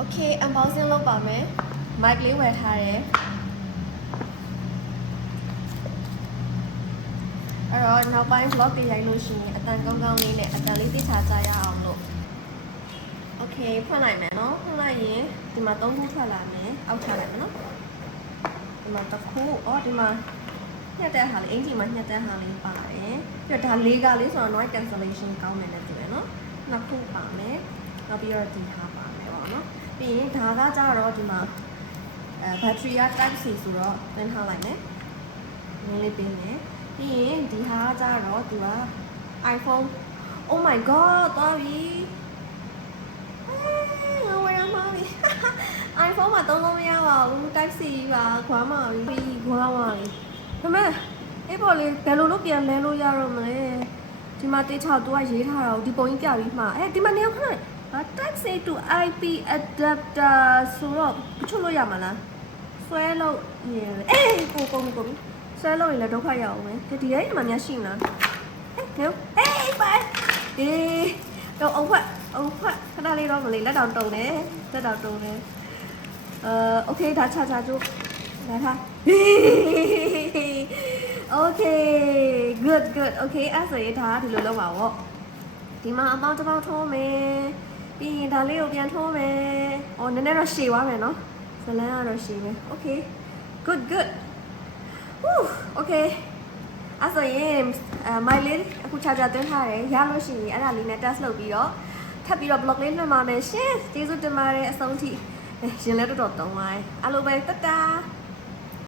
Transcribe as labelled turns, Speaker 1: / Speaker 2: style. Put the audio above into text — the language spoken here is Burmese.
Speaker 1: Okay unboxing လုပ်ပါမယ် mic လေးဝယ်ထားတယ်အဲ့တော့နောက်ပိုင်း vlog တွေရိုက်လို့ရှိရင်အတန်ကောင်းကောင်းလေးနဲ့အတန်လေးသိချာကြရအောင်လို့ Okay ဖွင့်လိုက်မယ်နော်ဖွင့်လိုက်ရင်ဒီမှာ၃ခုထွက်လာမယ်အောက်ချလိုက်မယ်နော်ဒီမှာတစ်ခုအော်ဒီမှာညှက်တဲ့ဟာလေးအင်ဂျီမှာညှက်တဲ့ဟာလေးပါတယ်ပြီးတော့ဒါလေးကလေးဆိုတော့ noise cancellation ကောင်းတယ်နဲ့တူတယ်နော်နှစ်ခုပါမယ်နောက်ပြီးတော့ဒီဟာပါမယ်ပေါ့နော် ပြီးရင်ဒါကကြတော့ဒီမှာအဲဘက်ထရီက type C ဆိုတော့တင်ထားလိုက်မယ်နည်းလေးပေးမယ်ပြီးရင်ဒီဟာကကြတော့သူက iPhone Oh my god သွားပြီငါဝယ်ရမှာပြီ iPhone မှာသုံးလို့မရပါဘူး Type C ပါခွာမှာပြီပြီးခွာမှာပြီဒါပေမဲ့အေးပေါ်လေဘယ်လိုလုပ်ပြန်လဲလို့ရတော့မလဲဒီမှာတေးချောက်သူကရေးထားတာကိုဒီပုံကြီးပြပြီးမှာအဲဒီမှာနေရာခဏ ဟာ Type C to IP adapter ဆိုတော့ချုပ်လို့ရမှာလားဆွဲလို့ရင်အေးကိုကုန်ပြီကုန်ပြီဆွဲလို့ရင်လည်းဒုက္ခရောက်အောင်မယ်ဒီရဲမှာများရှိမလားအေးဟဲ့အေးပါအေးတော့အောင်ဖက်အောင်ဖက်ခဏလေးတော့မလေးလက်တောင်တုံတယ်လက်တောင်တုံတယ်အဲโอเคဒါချာချာကျိုးဒါထား Okay good good okay အဲ့ဆိုရင်ဒါကဒီလိုလုပ်ပါဗောဒီမှာအပေါင်းတစ်ပေါင်းထိုးမယ် ပြီးရင်ဒါလေးကိုပြန်ထိုးမယ်။အော်နည်းနည်းတော့ရှည်သွားမယ်နော်။ဇလန်းကတော့ရှည်မယ်။ Okay good good Woo okay အဲ့ဆိုရင်အဲမိုင်လေးအခု charger သွင်းထားတယ်ရလို့ရှိရင်အဲ့ဒါလေးနဲ့ test လုပ်ပြီးတော့ထပ်ပြီးတော့ block လေးလွှင့်ပါမယ်ရှင်ကျေးဇူးတင်ပါတယ်အဆုံးထိအဲရှင်လည်းတော်တော်တုံးပါအားလုံးပဲတတား